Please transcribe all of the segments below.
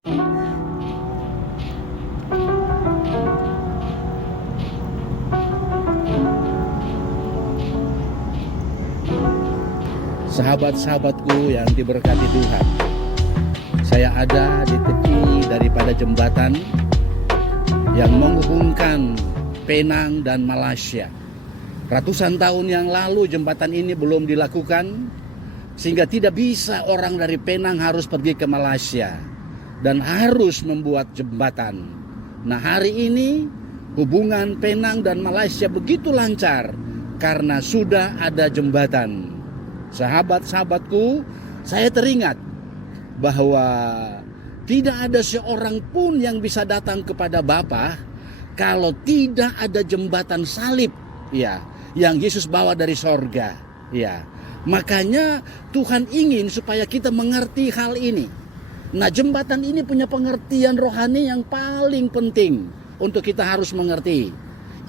Sahabat-sahabatku yang diberkati Tuhan, saya ada di tepi daripada jembatan yang menghubungkan Penang dan Malaysia. Ratusan tahun yang lalu jembatan ini belum dilakukan, sehingga tidak bisa orang dari Penang harus pergi ke Malaysia dan harus membuat jembatan. Nah, hari ini hubungan Penang dan Malaysia begitu lancar karena sudah ada jembatan. Sahabat-sahabatku, saya teringat bahwa tidak ada seorang pun yang bisa datang kepada Bapa kalau tidak ada jembatan salib, ya, yang Yesus bawa dari sorga, ya. Makanya Tuhan ingin supaya kita mengerti hal ini. Nah, jembatan ini punya pengertian rohani yang paling penting untuk kita harus mengerti.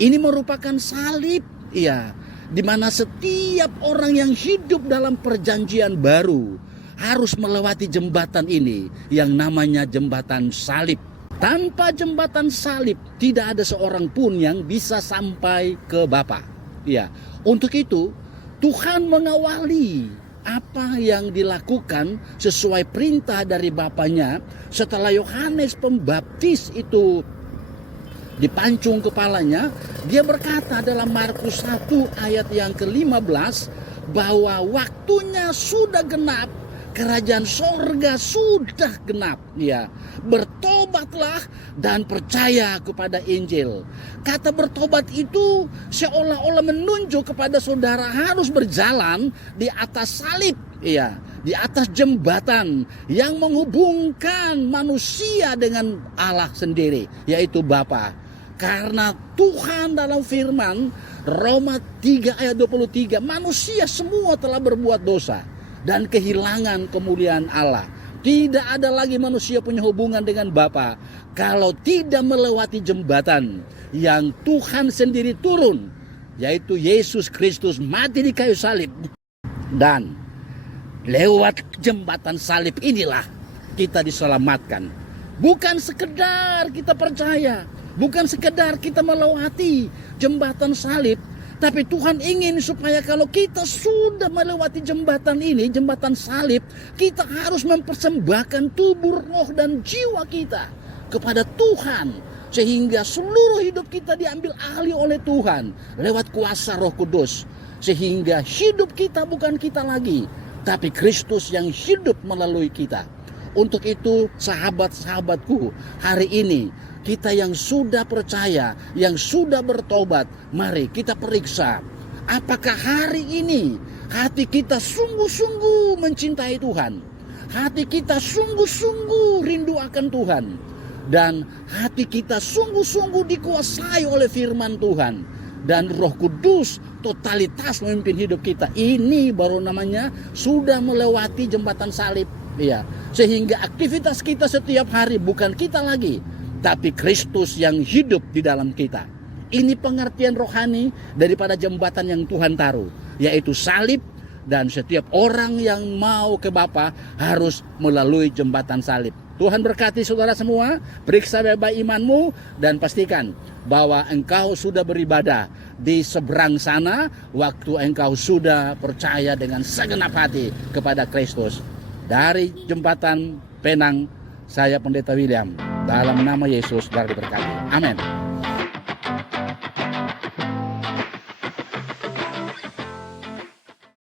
Ini merupakan salib, ya, di mana setiap orang yang hidup dalam perjanjian baru harus melewati jembatan ini yang namanya jembatan salib. Tanpa jembatan salib tidak ada seorang pun yang bisa sampai ke Bapa. Ya, untuk itu Tuhan mengawali apa yang dilakukan sesuai perintah dari Bapanya setelah Yohanes Pembaptis itu dipancung kepalanya. Dia berkata dalam Markus 1 ayat yang ke-15 bahwa waktunya sudah genap, kerajaan sorga sudah genap, ya. Bertobatlah dan percaya kepada Injil. Kata bertobat itu seolah-olah menunjuk kepada saudara harus berjalan di atas salib, ya, di atas jembatan yang menghubungkan manusia dengan Allah sendiri, yaitu Bapa. Karena Tuhan dalam firman Roma 3 ayat 23, manusia semua telah berbuat dosa dan kehilangan kemuliaan Allah. Tidak ada lagi manusia punya hubungan dengan Bapa kalau tidak melewati jembatan yang Tuhan sendiri turun, yaitu Yesus Kristus mati di kayu salib. Dan lewat jembatan salib inilah kita diselamatkan. Bukan sekedar kita percaya, bukan sekedar kita melewati jembatan salib, tapi Tuhan ingin supaya kalau kita sudah melewati jembatan ini, jembatan salib, kita harus mempersembahkan tubuh, roh, dan jiwa kita kepada Tuhan. Sehingga seluruh hidup kita diambil alih oleh Tuhan lewat kuasa Roh Kudus. Sehingga hidup kita bukan kita lagi, tapi Kristus yang hidup melalui kita. Untuk itu sahabat-sahabatku, hari ini kita yang sudah percaya, yang sudah bertobat, mari kita periksa apakah hari ini hati kita sungguh-sungguh mencintai Tuhan, hati kita sungguh-sungguh rindu akan Tuhan, dan hati kita sungguh-sungguh dikuasai oleh firman Tuhan, dan Roh Kudus totalitas memimpin hidup kita. Ini baru namanya sudah melewati jembatan salib, ya. Sehingga aktivitas kita setiap hari bukan kita lagi, tapi Kristus yang hidup di dalam kita. Ini pengertian rohani daripada jembatan yang Tuhan taruh, yaitu salib. Dan setiap orang yang mau ke Bapa harus melalui jembatan salib. Tuhan berkati saudara semua. Periksa baik-baik imanmu dan pastikan bahwa engkau sudah beribadah di seberang sana waktu engkau sudah percaya dengan segenap hati kepada Kristus. Dari jembatan Penang, saya Pendeta William, dalam nama Yesus, diberkati. Amin.